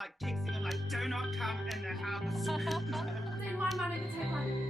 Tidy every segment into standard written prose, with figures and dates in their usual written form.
like texting and like, do not come in the house. Then why Manuka take one?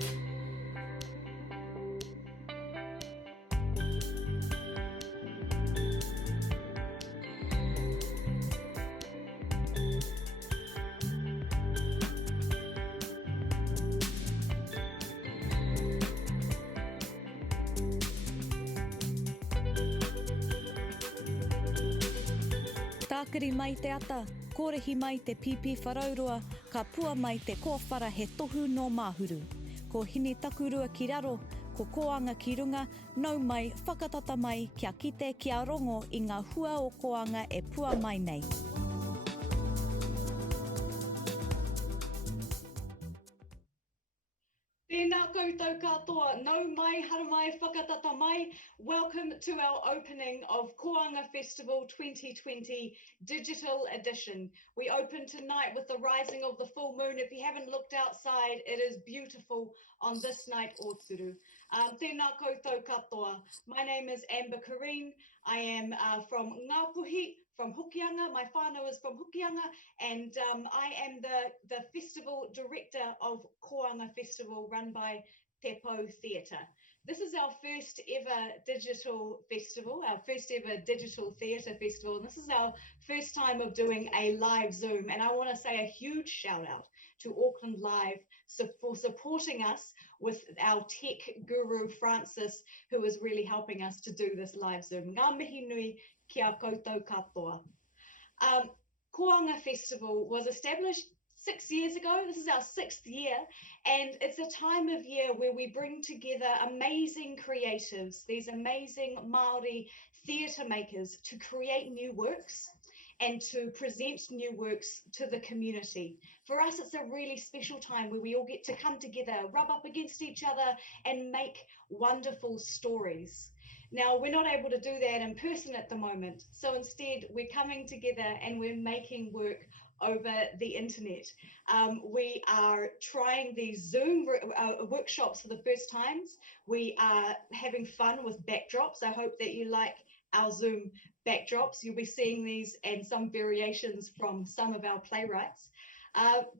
Tākiri mai te ata, kōrehi mai te pipi wharaurua, ka pua mai te kōwhara he tohu no māhuru. Ko hini takurua ki raro, ko Kōanga ki runga, nau mai, whakatata mai, kia kite, kia rongo i ngā hua o Kōanga e pua mai nei. Tēnā koutou katoa, nau mai, hara mai, whakatata mai. Welcome to our opening of Kōanga Festival 2020 Digital Edition. We open tonight with the rising of the full moon. If you haven't looked outside, it is beautiful on this night Ōturu. Tēnā koutou katoa. My name is Curreen. I am from Ngāpuhi, from Hokianga. My whānau is from Hokianga, and I am the festival director of Kōanga Festival run by Te Pou Theatre. This is our first ever digital festival, our first ever digital theatre festival, and this is our first time of doing a live Zoom. And I want to say a huge shout out to Auckland Live for supporting us with our tech guru Francis, who is really helping us to do this live Zoom. Ngā mihi nui kia koutou katoa. Kōanga Festival was established 6 years ago. This is our 6th year, and it's a time of year where we bring together amazing creatives, these amazing Maori theatre makers, to create new works and to present new works to the community. For us, it's a really special time where we all get to come together, rub up against each other, and make wonderful stories. Now, we're not able to do that in person at the moment, so instead we're coming together and we're making work over the internet. We are trying these Zoom workshops for the first times. We are having fun with backdrops. I hope that you like our Zoom backdrops. You'll be seeing these and some variations from some of our playwrights.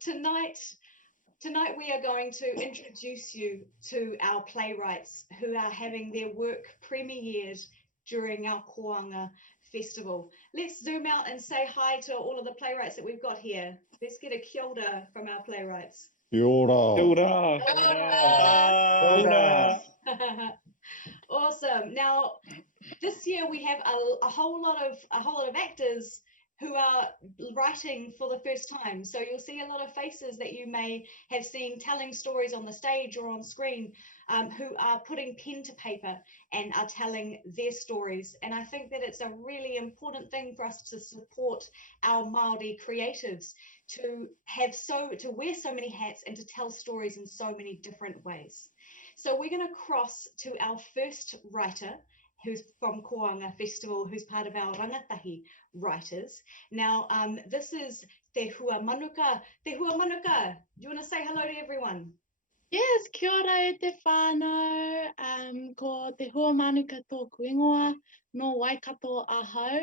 Tonight we are going to introduce you to our playwrights who are having their work premiered during our Kōanga Festival. Let's zoom out and say hi to all of the playwrights that we've got here. Let's get a Kyoda from our playwrights. Kyoda. Kyoda. Kyoda. Awesome. Now, this year we have a whole lot of actors who are writing for the first time. So you'll see a lot of faces that you may have seen telling stories on the stage or on screen, who are putting pen to paper and are telling their stories. And I think that it's a really important thing for us to support our Māori creatives, to wear so many hats and to tell stories in so many different ways. So we're going to cross to our first writer, who's from Kōanga Festival, who's part of our rangatahi writers. Now, this is Te Manuka. Te Manuka, do you want to say hello to everyone? Yes, kia ora e te whānau, ko Te Manuka tōku ingoa, no Waikato ahau.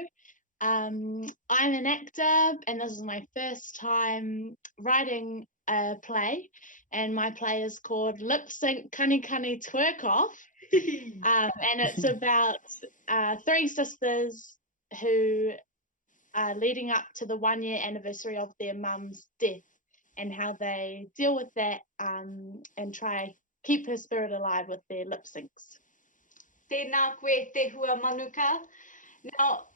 I'm an actor, and this is my first time writing a play, and my play is called Lip Sync Kani Kani Twerk Off. And it's about 3 sisters who are leading up to the 1-year anniversary of their mum's death, and how they deal with that and try keep her spirit alive with their lip syncs. Tēnā koe Te Manuka. Now,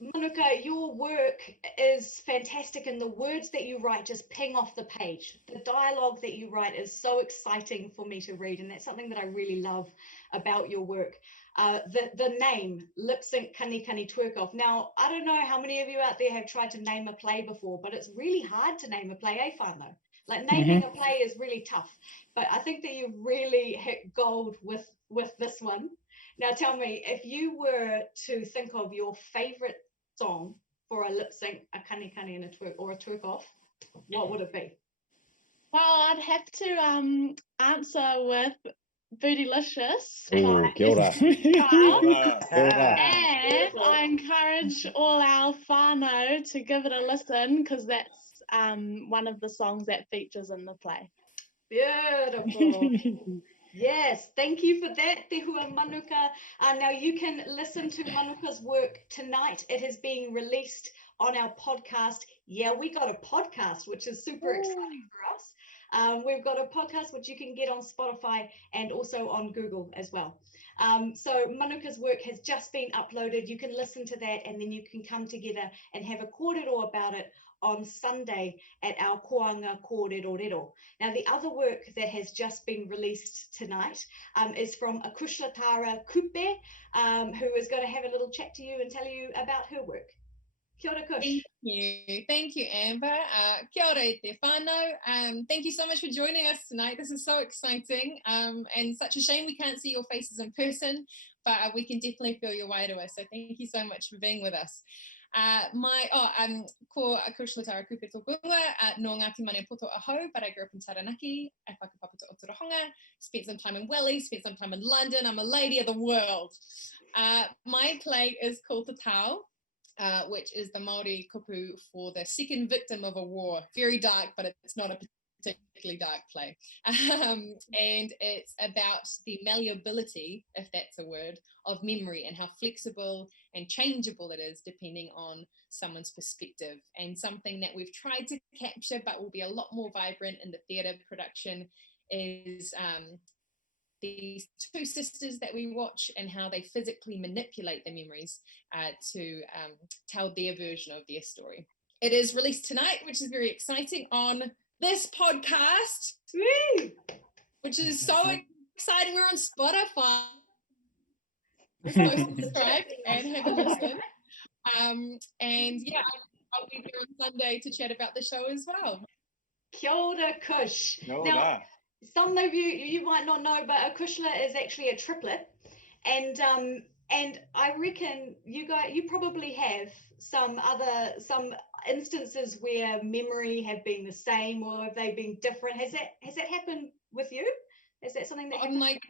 Manuka, your work is fantastic, and the words that you write just ping off the page. The dialogue that you write is so exciting for me to read, and that's something that I really love about your work. The name, Lip Sync Kani Kani Twerk Off. Now, I don't know how many of you out there have tried to name a play before, but it's really hard to name a play, eh, whānau? Like, naming a play is really tough, but I think that you really hit gold with this one. Now, tell me, if you were to think of your favorite song for a lip sync, a kani kani and a twerk, or a twerk off, what would it be? Well, I'd have to answer with Bootylicious. Oh, kia ora. And I encourage all our whānau to give it a listen, because that's one of the songs that features in the play. Beautiful. Yes, thank you for that, Te Hua Manuka. Now you can listen to Manuka's work tonight. It is being released on our podcast. Yeah, we got a podcast, which is super exciting for us. We've got a podcast which you can get on Spotify and also on Google as well. So Manuka's work has just been uploaded. You can listen to that and then you can come together and have a kōrero about it on Sunday at our Kōanga Kōrero. Now, the other work that has just been released tonight is from Akushla Kupe, who is going to have a little chat to you and tell you about her work. Kia ora, Kush. Thank you, Amber. Kia ora e te whānau. Thank you so much for joining us tonight. This is so exciting and such a shame we can't see your faces in person, but we can definitely feel your wairua. So thank you so much for being with us. Ko Akushla Kupe tōku ingoa, no Ngāti Maniapoto Ahau, but I grew up in Taranaki, I whakapapata o Torohanga, spent some time in Welly, spent some time in London. I'm a lady of the world. My play is called Te Pou, which is the Maori kupu for the second victim of a war. Very dark, but it's not a particularly dark play. And it's about the malleability, if that's a word, of memory and how flexible and changeable it is depending on someone's perspective. And something that we've tried to capture but will be a lot more vibrant in the theatre production is these two sisters that we watch and how they physically manipulate their memories to tell their version of their story. It is released tonight, which is very exciting, on this podcast, which is so exciting. We're on Spotify. So subscribe and have a listen. And yeah, I'll be there on Sunday to chat about the show as well. Kia ora, Kush. Kia ora. Now, some of you might not know, but Akushla is actually a triplet, and I reckon you probably have some instances where memory have been the same, or have they been different? Has that happened with you? Is that something that happened?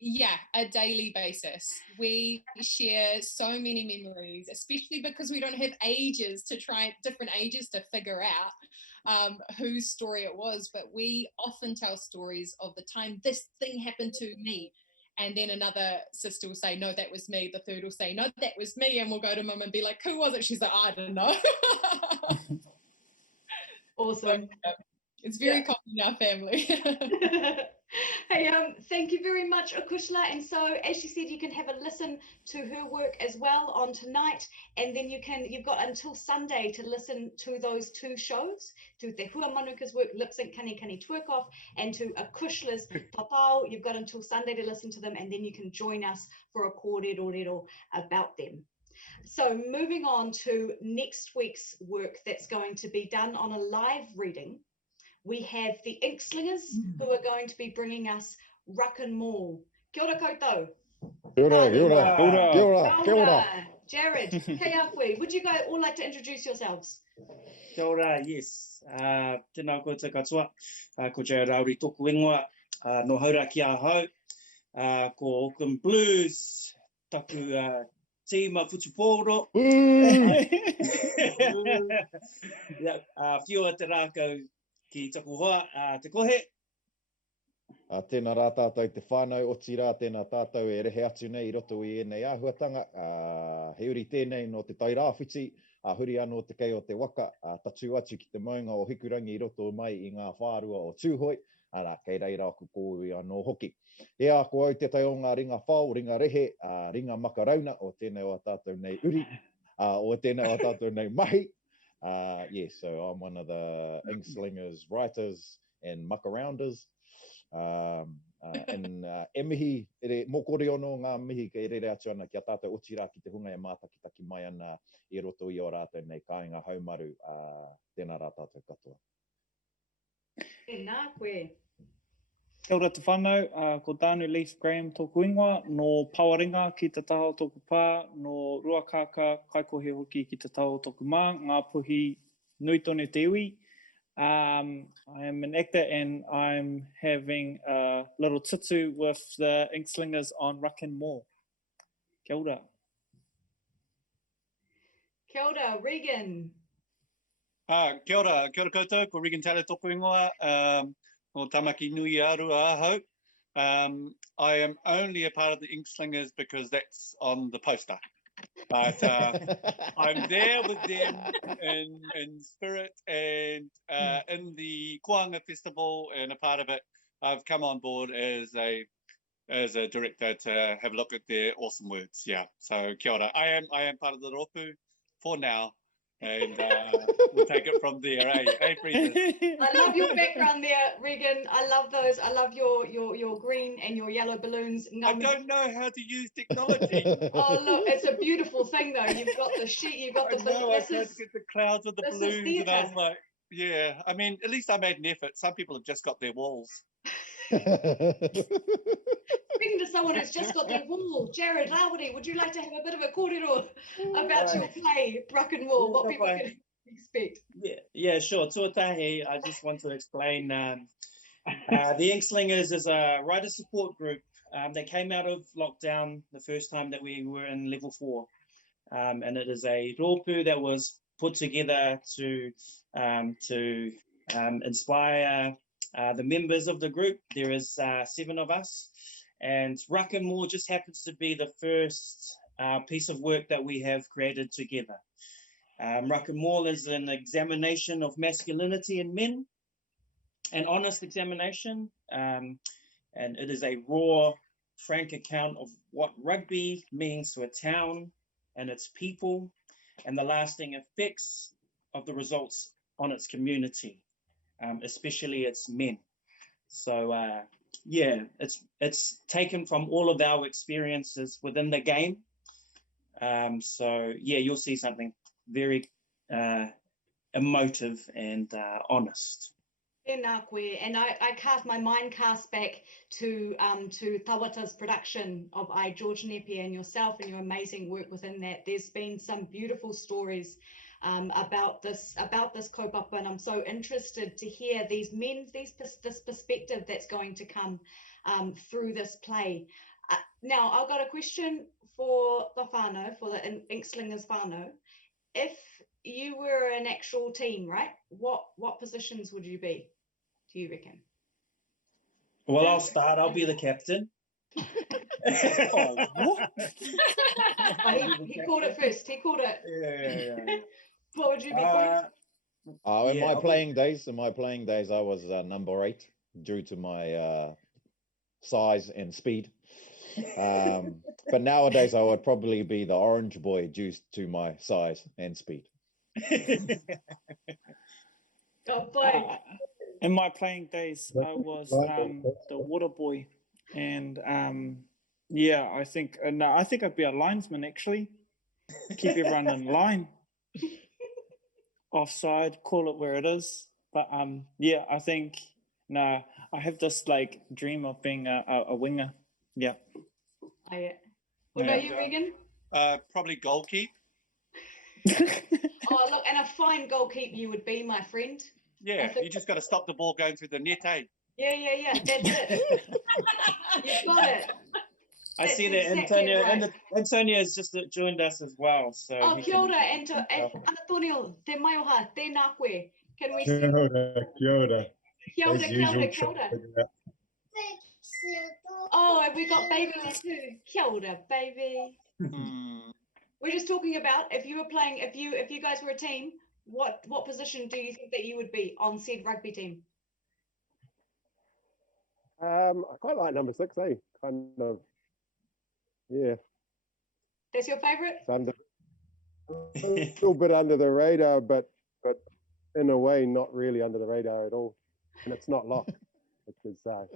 Yeah, a daily basis. We share so many memories, especially because we don't have different ages to figure out whose story it was, but we often tell stories of the time this thing happened to me, and then another sister will say, no, that was me. The third will say, no, that was me, and we'll go to mum and be like, who was it? She's like, I don't know. Awesome. It's very common in our family. Hey, thank you very much, Akushla. And so, as she said, you can have a listen to her work as well on tonight, and then you've got until Sunday to listen to those two shows, to Te Hua Manuka's work, Lip Sync Kani Kani Twerk Off, and to Akushla's Te Pou. You've got until Sunday to listen to them, and then you can join us for a kōrero about them. So moving on to next week's work that's going to be done on a live reading. We have the Ink Slingers who are going to be bringing us Rock and Roll. Kia ora koutou. Kia ora, kia ora, kia ora, kia ora, kia ora. Jared, kei a koe. Would you guys all like to introduce yourselves? Kia ora, yes. Tēnā koe te katoa. Ko Jared Auri tōku ingoa. No haura ki a hau. Ko Auckland Blues. Taku tīma whutupōro. Whiua te rākau ki taku hoa, te kohe. Tēnā rā tātou te whānau o tira, tēnā tātou e rehe atu nei I roto I ēnei āhuatanga. He uri tēnei no te tairāwhiti, huri anō te kei o te waka, tatu atu ki te maunga o hikurangi I roto mai I ngā whārua o tūhoi, ara kei reira aku kōui anō hoki. Ea ko au te tai o ngā ringa whao, ringa rehe, ringa makarauna, o tēnei o tātou nei uri, o tēnei o tātou nei mahi. Yes, so I'm one of the Ink Slingers writers and muck-arounders. And e mihi, mōkore ono ngā mihi ka rere atu ana ki a tātou otira ki te hunga e mātakitaki mai ana I roto I o rātou nei kāinga haumaru. Tēnā rā tātou katoa. Tēnā koe. Kia ora te whānau, ko Dānu Leaf Graham tōku ingoa, no Pawaringa ki te taho tōku pā, no Ruakaka kaikohe hoki ki te taho tōku mā, ngā puhi nui tonu te iwi. I am an actor and I'm having a little tutu with the Ink Slingers on Rock and Roll. Kia ora. Kia ora, Regan. Kia ora koutou, ko Regan Taylor tōku ingoa, o Tamaki Nui Aru Ahau. I am only a part of the Ink Slingers because that's on the poster. But I'm there with them in spirit and in the Kōanga Festival and a part of it. I've come on board as a director to have a look at their awesome words. Yeah, so kia ora. I am part of the Roku for now. And we'll take it from there, eh? Hey, I love your background there, Regan. I love those. I love your green and your yellow balloons. I don't know how to use technology. Oh, look, it's a beautiful thing, though. You've got the sheet, you've got the balloons. I tried to get the clouds with the balloons, and I was like, yeah. I mean, at least I made an effort. Some people have just got their walls. Speaking to someone who's just got their wall, Jared Rawari, would you like to have a bit of a kōrero about your play, Bracken Wall, what people can expect? Yeah, sure. Tuatahi, I just want to explain. The Ink Slingers is a writer support group that came out of lockdown the first time that we were in level 4. And it is a rōpū that was put together to inspire the members of the group. There is 7 of us. And Raka More just happens to be the first piece of work that we have created together. Raka More is an examination of masculinity in men, an honest examination, and it is a raw, frank account of what rugby means to a town and its people, and the lasting effects of the results on its community, especially its men. So, yeah, it's taken from all of our experiences within the game. So yeah, you'll see something very emotive and honest. And I cast my mind back to Tawata's production of George Neapia and yourself and your amazing work within that. There's been some beautiful stories about this kaupapa, and I'm so interested to hear this perspective that's going to come through this play. Now, I've got a question for the whānau, for the Ink Slingers whānau. If you were an actual team, right, what positions would you be, do you reckon? Well, I'll start. I'll be the captain. Oh, what? He called it first. He called it. Yeah. What would you be? In my playing days, I was number 8 due to my size and speed. But nowadays, I would probably be the orange boy due to my size and speed. Oh boy. In my playing days, I was the water boy, and yeah, I think I'd be a linesman actually. Keep everyone in line. Offside, call it where it is. But yeah, I think I have this like dream of being a winger. Yeah. What about you, Regan? Probably goalkeep. Oh, look, and a fine goalkeep you would be, my friend. Yeah, you just got to stop the ball going through the net, eh? Yeah, that's it. You've got it. I see that Antonio, right. And Antonio has just joined us as well. So kia ora, Antonio, te mai oha, tēnā koe. Can we see? Kia ora. Kia ora. Oh, and we got baby there too. Kia ora, baby. We're just talking about if you guys were a team, what position do you think that you would be on said rugby team? I quite like number 6, eh? Kind of, yeah. That's your favourite? It's a little bit under the radar, but in a way, not really under the radar at all. And it's not lock. Because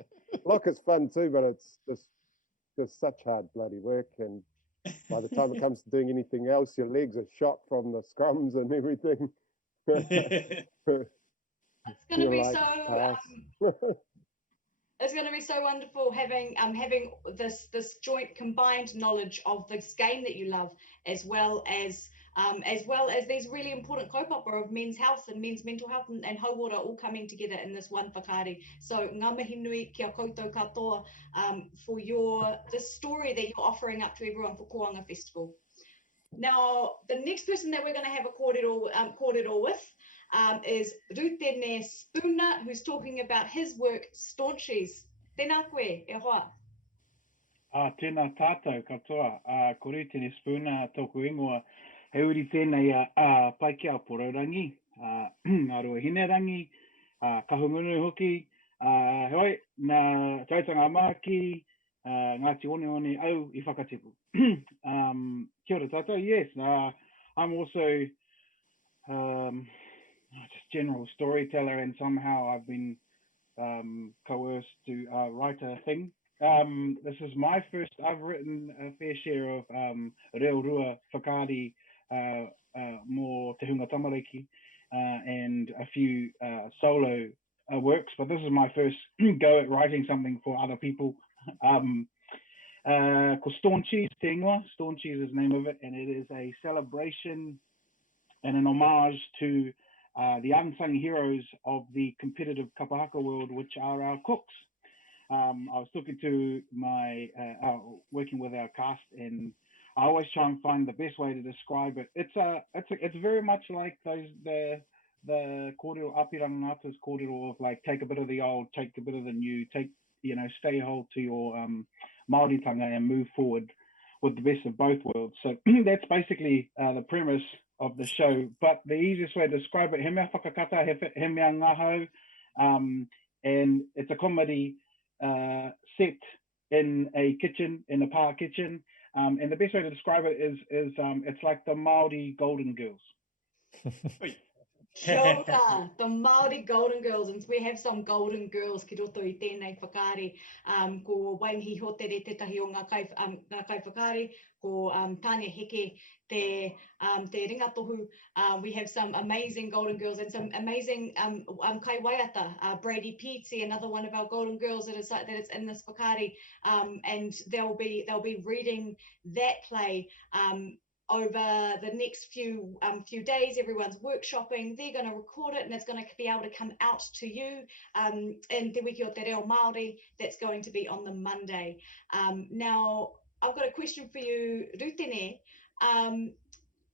lock is fun too, but it's just such hard bloody work. And by the time it comes to doing anything else, your legs are shot from the scrums and everything. It's going to be it's going to be so wonderful having this joint combined knowledge of this game that you love, as well as these really important kaupapa of men's health and men's mental health and hauora all coming together in this one whakaari. So ngā mihi nui kia koutou katoa for this story that you're offering up to everyone for Kōanga Festival. Now, the next person that we're going to have a kōrero with is Rutene Spooner, who's talking about his work, Staunchies. Tēnā koe, e hoa. Tēnā tātou katoa, ko Rutene Spooner tōku ingoa, he uri tēnei pai ki a Poraurangi, Arua Hinerangi, Kahungunu hoki, hoi, nā tautanga amaki, Ngāti one au I whakatipu. Kia ora tātou, yes, I'm also just general storyteller, and somehow I've been coerced to write a thing. This is my first, I've written a fair share of reo rua whakaari, more te hunga tamariki, and a few solo works, but this is my first go at writing something for other people. Called Staunchies, te ingoa. Staunchies is the name of it, and it is a celebration and an homage to the unsung heroes of the competitive kapahaka world, which are our cooks. I was talking to my, working with our cast, and I always try and find the best way to describe it. It's very much like the kōrero, Apiranga Ngāta's kōrero of like, take a bit of the old, take a bit of the new, stay hold to your Māoritanga and move forward with the best of both worlds. So that's basically the premise of the show. But the easiest way to describe it, he mea whakakata, he mea ngahau, and it's a comedy set in a kitchen, in a pā kitchen. And the best way to describe it is it's like the Maori Golden Girls. Kyoda, the Maori Golden Girls, and we have some Golden Girls ki roto I tēnei whakaari, ko Waimihi Hotere tetahi o ngā kai whakaari, ko Tania Heke te ringatohu. We have some amazing Golden Girls and some amazing kai waiata, Brady Pizzi, another one of our Golden Girls that is in this whakaari, and they'll be reading that play over the next few days. Everyone's workshopping. They're going to record it, and it's going to be able to come out to you in Te Wiki o Te Reo Māori. That's going to be on the Monday. Now, I've got a question for you, Rutene.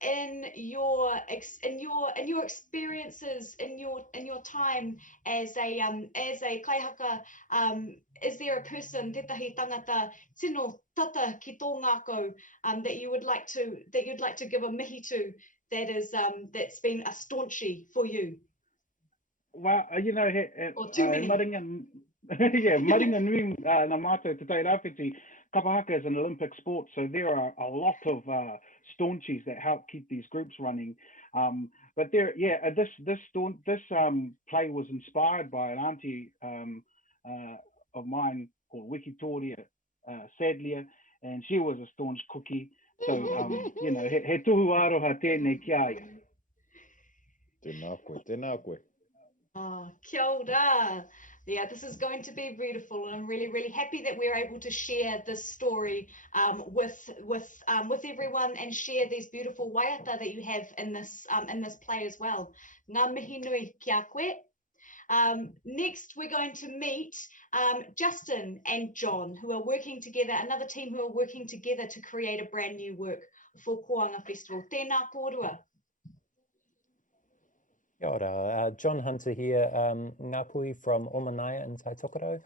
In your experiences, in your time as a kaihaka, is there a person, tētahi tangata tino tata ki tō ngākau, that you'd like to give a mihi to, that's been a staunchy for you? Well, Or too many. Maringa nui nā mātou te tairāwhiti, kapahaka is an Olympic sport, so there are a lot of staunchies that help keep these groups running. But this play was inspired by an auntie of mine called Wikitoria Sadlia, and she was a staunch cookie. So, he tohu aroha tēnei ki aia. Tēnā koe. Oh, kia ora. Yeah, this is going to be beautiful, and I'm really, really happy that we're able to share this story with everyone, and share these beautiful waiata that you have in this play as well. Ngā mihi nui kia koe. Next, we're going to meet Justin and John, who are working together, another team who are working together to create a brand new work for Kōanga Festival. Tēnā kōrua. Kia ora, John Hunter here, Ngāpui from Omanaya in Taitokoro,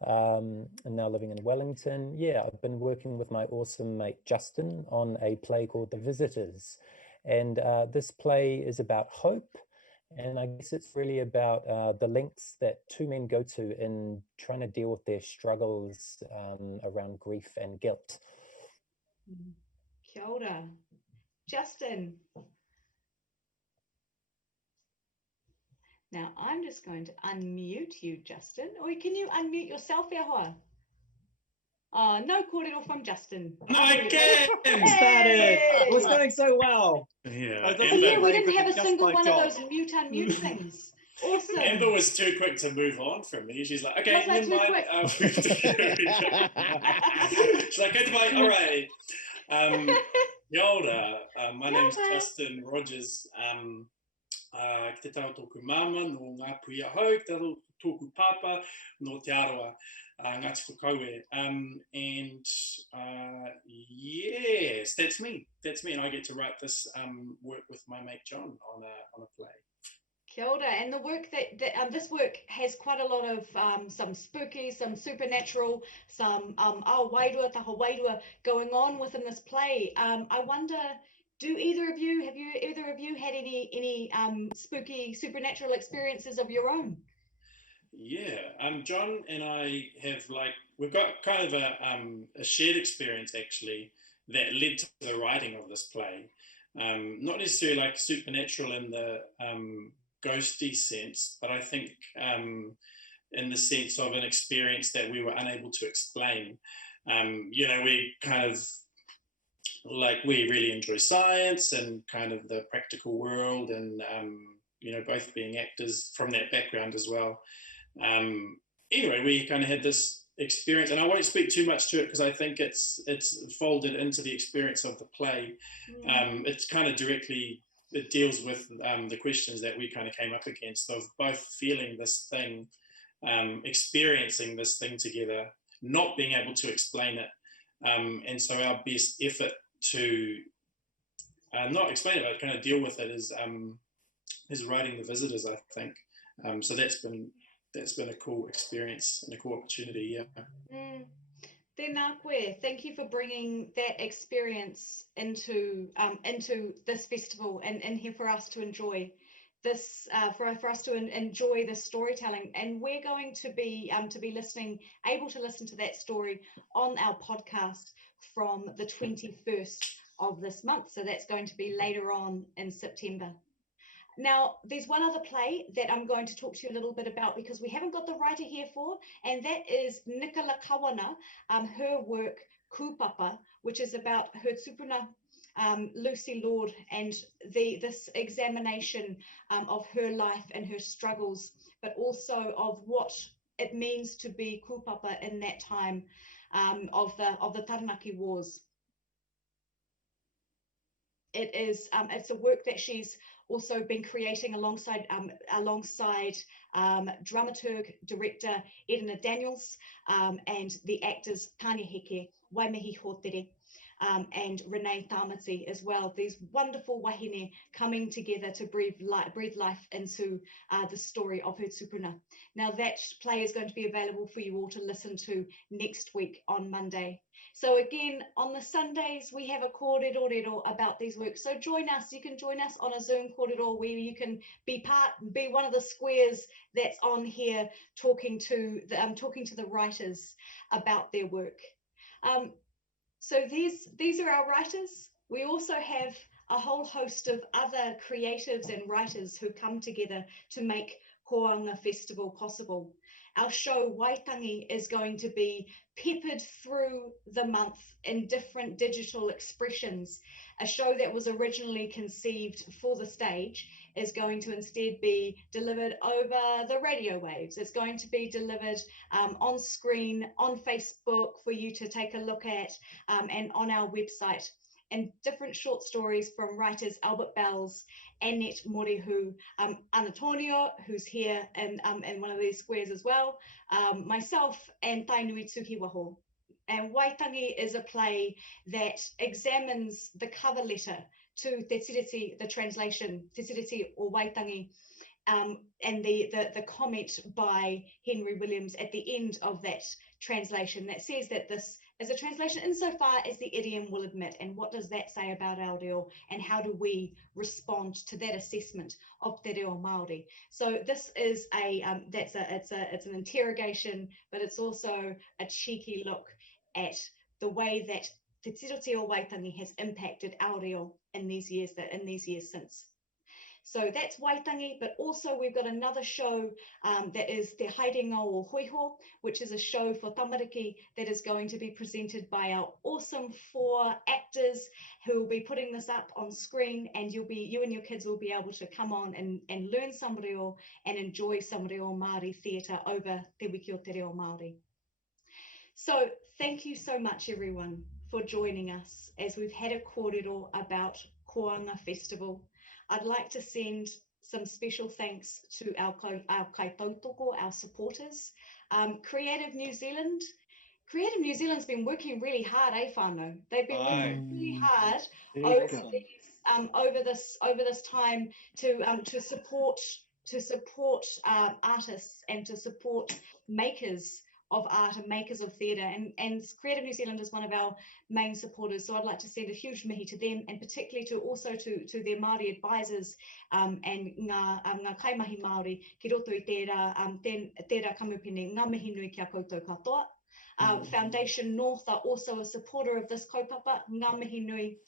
and now living in Wellington. Yeah, I've been working with my awesome mate Justin on a play called The Visitors, and this play is about hope, and I guess it's really about the lengths that two men go to in trying to deal with their struggles around grief and guilt. Kia ora. Justin. Now, I'm just going to unmute you, Justin. Or can you unmute yourself, e hoa? Oh, no kōrero from Justin. I can! Started! It was going so well. Yeah. We didn't have a single one of those mute-unmute things. Awesome. Amber was too quick to move on from me. She's like, okay, never mind. She's like, goodbye, all right. Yoda, my name's Justin Rogers. Ki te tau tōku māma, no ngā pui ahau, ki te tau tōku pāpā, no te aroa, Ngāti Whakaue. And yes, that's me. And I get to write this work with my mate John on a play. Kia ora. And the work this work has quite a lot of some spooky, some supernatural, some wairua, taha wairua going on within this play. I wonder, have either of you had any spooky supernatural experiences of your own? Yeah, John and I have we've got kind of a shared experience actually that led to the writing of this play. Not necessarily like supernatural in the ghosty sense, but I think in the sense of an experience that we were unable to explain. We kind of we really enjoy science and kind of the practical world, and both being actors from that background as well. Anyway, we kind of had this experience, and I won't speak too much to it because I think it's folded into the experience of the play. It's kind of directly, it deals with the questions that we kind of came up against of both feeling this thing, experiencing this thing together, not being able to explain it. And so our best effort to not explain it, but kind of deal with it is writing the visitors, I think. So that's been a cool experience and a cool opportunity, yeah. Tēnā koe. Thank you for bringing that experience into this festival and here for us to enjoy this, for us to enjoy the storytelling. And we're going to be able to listen to that story on our podcast from the 21st of this month. So that's going to be later on in September. Now, there's one other play that I'm going to talk to you a little bit about because we haven't got the writer here for, and that is Nicola Kawana, her work, Kūpapa, which is about her tupuna, Lucy Lord, and this examination of her life and her struggles, but also of what it means to be kūpapa in that time of the Taranaki Wars. It's a work that she's also been creating alongside dramaturg, director Edna Daniels, and the actors Tanya Heke, Waimehi Hotere, and Renee Tamati as well. These wonderful wahine coming together to breathe life into the story of her tupuna. Now that play is going to be available for you all to listen to next week on Monday. So again, on the Sundays, we have a kōrero about these works. So join us. You can join us on a Zoom kōrero where you can be one of the squares that's on here talking to the writers about their work. So these are our writers. We also have a whole host of other creatives and writers who come together to make Kōanga Festival possible. Our show Waitangi is going to be peppered through the month in different digital expressions. A show that was originally conceived for the stage is going to instead be delivered over the radio waves. It's going to be delivered on screen, on Facebook for you to take a look at, and on our website. And different short stories from writers Albert Bells, Annette Morihu, Antonio, who's here in one of these squares as well, myself, and Tainui Tukiwaho. And Waitangi is a play that examines the cover letter to Te Tiriti, the translation, Te Tiriti or Waitangi, and the comment by Henry Williams at the end of that translation that says that this is a translation insofar as the idiom will admit. And what does that say about our reo, and how do we respond to that assessment of te reo Māori? So this is it's an interrogation, but it's also a cheeky look at the way that Te Tiriti o Waitangi has impacted our reo in these years since. So that's Waitangi, but also we've got another show that is Te Haerenga o Hoiho, which is a show for tamariki that is going to be presented by our awesome 4 actors who will be putting this up on screen, and you and your kids will be able to come on and learn some reo and enjoy some reo Māori theatre over Te Wiki o Te Reo Māori. So thank you so much everyone for joining us as we've had a kōrero about Kōanga Festival. I'd like to send some special thanks to our kaitautoko, our supporters. Creative New Zealand. Creative New Zealand's been working really hard, whānau? They've been working really hard over this time to support to support artists and to support makers of art and makers of theatre, and Creative New Zealand is one of our main supporters, so I'd like to send a huge mihi to them, and particularly to their Māori advisors and ngā kaimahi Māori ki roto I tērā kamupene, ngā mihi nui kia koutou katoa. Foundation North are also a supporter of this kaupapa, ngā mihi nui.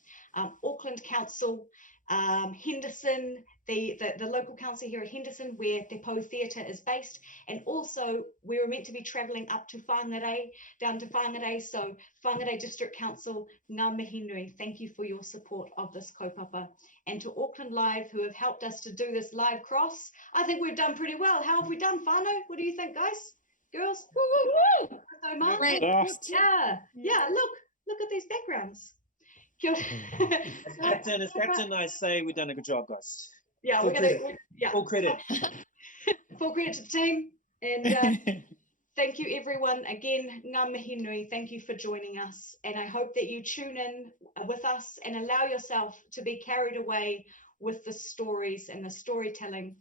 Auckland Council, Henderson, the local council here at Henderson, where Te Pou Theatre is based, and also we were meant to be travelling up to Whangarei, down to Whangarei, so Whangarei District Council, ngā mihi nui, thank you for your support of this kaupapa. And to Auckland Live, who have helped us to do this live cross, I think we've done pretty well. How have we done, whānau? What do you think, guys? Girls? Woo, woo, woo. Yeah, look at these backgrounds. As captain, I say we've done a good job, guys. Yeah, full credit. Full credit to the team, and thank you everyone again. Ngā mihi nui, thank you for joining us, and I hope that you tune in with us and allow yourself to be carried away with the stories and the storytelling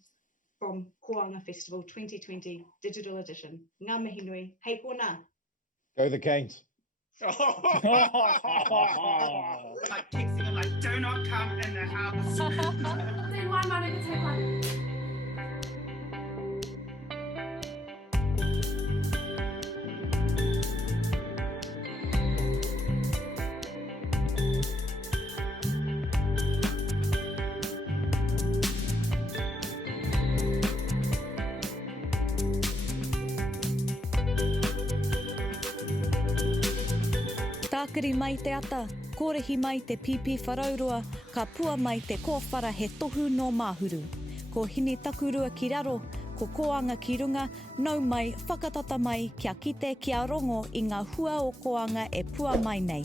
from Kōanga Festival 2020 Digital Edition. Ngā mihi nui, hei kōna. Go the Canes. Like texting them like, do not come in the house. Then why Manuka take one? Tākiri mai te ata, kōrehi mai te pipi wharaurua, ka pua mai te kōwhara he tohu no māhuru. Ko hini takurua ki raro, ko Kōanga ki runga, nau mai, whakatata mai, kia kite, kia rongo I ngā hua o Kōanga e pua mai nei.